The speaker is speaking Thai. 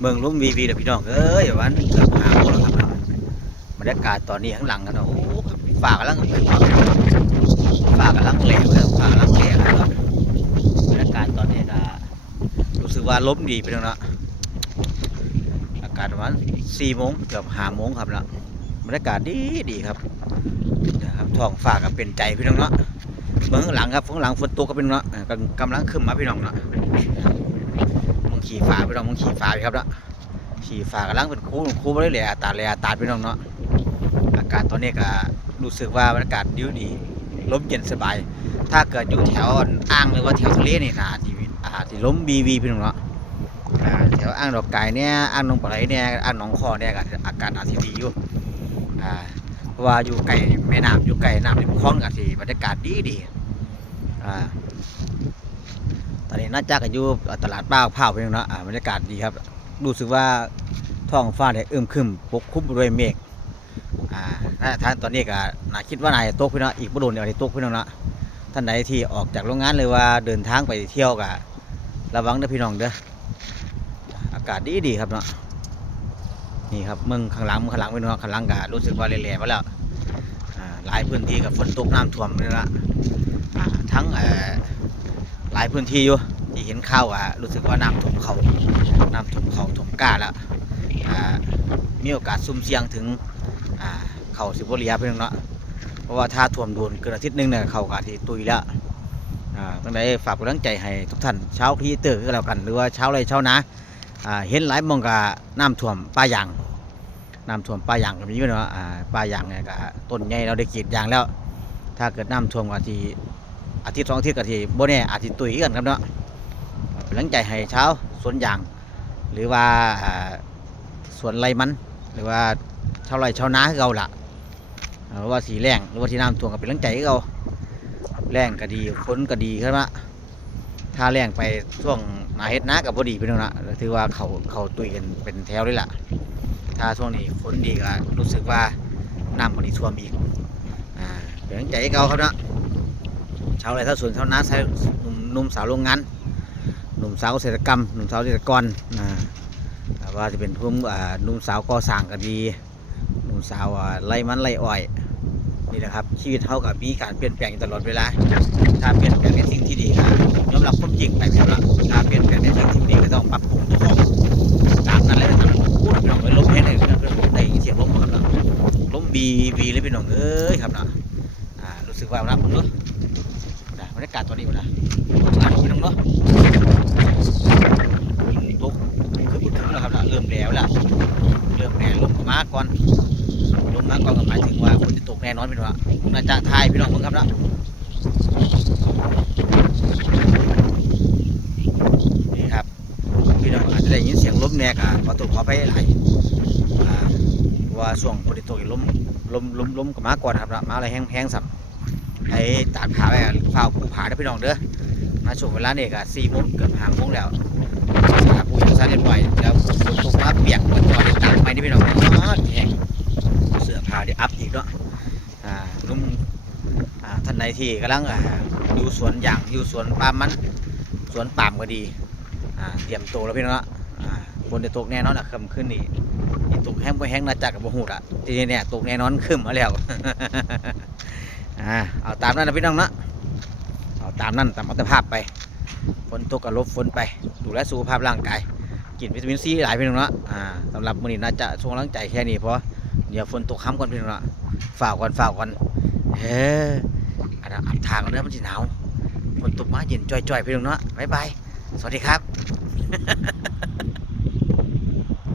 เมืองลุ่มวีวีเด้อพี่น้องเอ้ยวันเกือบหาโมงแล้วครับบรรยากาศตอนนี้ข้างหลังกันเนาะโอ้ฝ่ากำลังฝ่ากำลังแหลวแล้วฝ่ากำลังแหลวครับบรรยากาศตอนนี้ก็รู้สึกว่าลมดีไปแล้วเนาะอากาศประมาณ4 โมงเกือบ5 โมงครับแล้วบรรยากาศดีครับนะครับท้องฟ้าก็เป็นใจพี่น้องเนาะเมืองข้างหลังครับข้างหลังฝนตกก็เป็นเนาะกำลังขึ้นมาพี่น้องเนาะมึงขี่ฟ้าพี่น้องมึงขี่ฟ้าครับเนาะขี่ฟ้ากำลังเป็นคู่มาเลยแหละอาตาพี่น้องเนาะอากาศตอนนี้ก็รู้สึกว่าบรรยากาศดีลมเย็นสบายถ้าเกิดอยู่แถวอ่างหรือว่าแถวทะเลนี่นะที่ลมบีวีพี่น้องเนาะแถวอ่างดอกไก่เนี่ยอ่างหนองปลาไหลเนี่ยอ่างหนองคอเนี่ยอากาศอาจจะดีอยู่เพราะว่าอยู่ไก่แม่น้ำอยู่ไก่น้ำริมคลองกับที่บรรยากาศดีตอนนี้น่าจะกันอยู่ตลาดป้าเผาพี่น้องเนาะบรรยากาศดีครับรู้สึกว่าท้องฟ้าเนี่ยอึมครึมปกคลุมไปด้วยเมฆท่านตอนนี้ก็น่าคิดว่านายตกพี่น้องอีกประโดนเดียวที่ตกพี่น้องเนาะท่านใดที่ออกจากโรงงานเลยว่าเดินทางไปเที่ยวก็ระวังเด้อพี่น้องเด้ออากาศดีครับเนาะนี่ครับเมืองข้างหลังพี่น้องข้างหลังก็รู้สึกว่าแหล่ๆมาแล้วหลายพื้นที่กับฝนตกน้ำท่วมเลยละทั้งหลายพื้นที่อยู่ที่เห็นข่าวรู้สึกว่าน้ำท่วมเขาท่วมก้าแล้วมีโอกาสซุ่มเสี่ยงถึงเขาสิบเรียเพียงเนาะเพราะว่าถ้าท่วมโดนเกินอาทิตย์นึงเนี่ยเขากะที่ตุยแล้วตั้งแต่ฝากกำลังใจให้ทุกท่านชาวพีเตอร์ก็แล้วกันหรือว่าชาวไรชาวนาเห็นหลายมองกับน้ำท่วมป่ายางก็มีอยู่เนาะป่ายางเนี่ยก็ต้นใหญ่เราได้กรีดยางแล้วถ้าเกิดน้ำท่วมก็ที่อาทิตย์2 อาทิตย์ก็ที่บ่แน่อาจจะตุยกันครับเนาะกำลังใจให้ชาวสวนยางหรือว่าสวนไรมันหรือว่าชาวไร่ชาวนาคือเราล่ะว่าสีแรงหรือว่าที่น้ำท่วมก็เป็นกำลังใจให้เราแรงก็ดีฝนก็ดีครับว่าถ้าแรงไปช่วงหนาเฮ็ดนากับพอดีไปนึงละถือว่าเขาตุยกันเป็นแถวเลยล่ะถ้าช่วงนี้ฝนดีก็รู้สึกว่าน้ำมันดีท่วมอีกเป็นกำลังใจให้เราครับนะชาวไร่ชาวสวนชาวนาหนุ่มสาวโรงงานหนุ่มสาวเกษตรกรรมหนุ่มสาวเกษตรกรว่าจะเป็นพุ่มหนุ่มสาวก่อสร้างก็ดีหนุ่มสาวไร่มันไร่อ้อยนี่นะครับชีวิตเขากับมีการเปลี่ยนแปลงตลอดเวลาถ้าเปลี่ยนแปลงในสิ่งที่ดีครับยอมรับความจริงไปพี่น้องถ้าเปลี่ยนแปลงในสิ่งที่ดีก็ต้องปรับปรุงตัวของตามนั้นเลยครับพูดพี่น้องเลยล้มให้ได้เสียงล้มครับล้มบีเลยพี่น้องเอ้ยครับนะรู้สึกว่ารับผมเนาะบรรยากาศตอนนี้นะพี่น้องเนาะตุกคือพูดถึงแล้วครับเริ่มแล้วล่ะเริ่มแน่ลมมาก่อนก็หมายถึงว่าฝนจะตกแน่นอนพี่น้องน่าจะทายพี่น้องมึงครับนะนี่ครับพี่น้องอาจจะได้ยินเสียงลมแน่กับขอตัวขอไปหลายว่าช่วงฝนจะตกลมกับมาก่อนครับนะมาอะไรแห้งสับให้ตากผ้าไปฝ้าผูผ้าได้พี่น้องเด้อมาช่วงเวลาเนี่ยก็4 โมงเกือบ5 โมงแล้วผูยังสั้นเรียบร้อยแล้วฝนตกมาเปียกหมดตอนตากไปนี่พี่น้องแห้งเสื้อผ้าได้อัพอีกเนาะนุ่มท่านใดที่กำลังอยู่สวนยางอยู่สวนปาล์มมันสวนปาล์มก็ดีเตรียมตัวแล้วพี่น้องฝนจะตกแน่นอนนะค่ำขึ้นนี่ตกแห้งไปแห้งน่าจะกับบ่หูละทีนี้เนี่ยตกแน่นอนขึ้นมาแล้วเอาตามนั้นนะพี่น้องนะเอาตามนั้นตามอัตภาพไปฝนตกกับลบฝนไปดูแลสุขภาพร่างกายกินวิตามินซีหลายพี่น้องนะสำหรับมื้อนี้น่าจะช่วงร่างใจแค่นี้เพราะเดี๋ยวฝนตกค้ำก่อนพี่น้องนะฝ่าก่อนอับทางกันเด้อมันสิหนาวฝนตกมาเย็นจ่อยๆพี่น้องนะบ๊ายบายสวัสดีครับ